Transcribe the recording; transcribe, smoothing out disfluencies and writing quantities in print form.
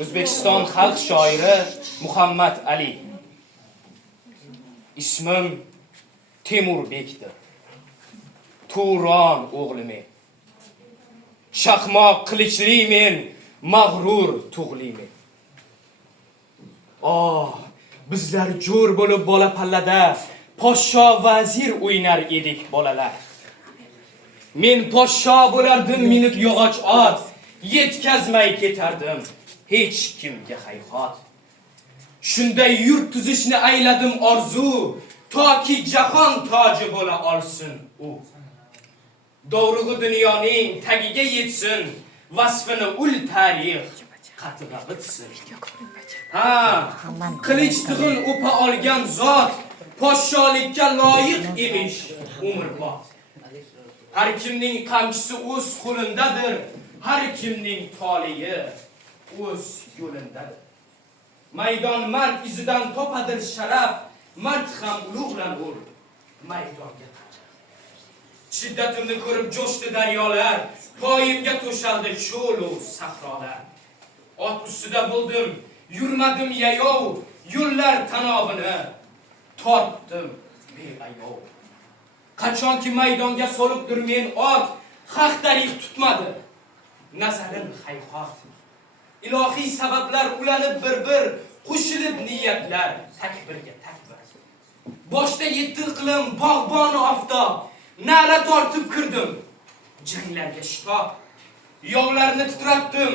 O'zbekiston xalq shoiri Muhammad Ali. Ismim Temurbekdir. Turon o'g'limen. Chaqmoq qilichli men, mag'rur tug'limen. Bizlar jo'r bo'lib bola pallada poshsho vazir o'ynar edik bolalar. Men poshsho bo'lardim minib yog'och ot, yetkazmay ketardim hech kimga hayhot. Shunday yurt tuzishni ayladim orzu, toki jahon toji bo'la olsin u. Dovrug'i dunyoning tagiga yetsin, vasfini ul tarix qat'iga bitsin. Qilich tig'in o'pa olgan zot, poshsholikka loyiq emish umrbod. Har kimning qamchisi o'z qo'lindadir, har kimning toliyi o'z yo'lindadir. Maydon mard izidan topadir sharaf, mard ham ulug' bilan ur maydonga. Shiddatimni ko'rib jo'shdi daryolar, poyimga to'shaldi cho'l va sahrolar. Ot ustida bo'ldim, yurmadim yayov, yo'llar tanobini tortdim beayov. Qachonki maydonga solibdir men ot, haq tariq tutmadi nazarim hayhot. Ilohiy sabablar ulanib bir-bir, qo'shilib niyatlar takbirga takbir. Boshda 7 iqlim bog'bon oftob, na'ra tortib kirdim janglarga shitob. Yovlarni titratdim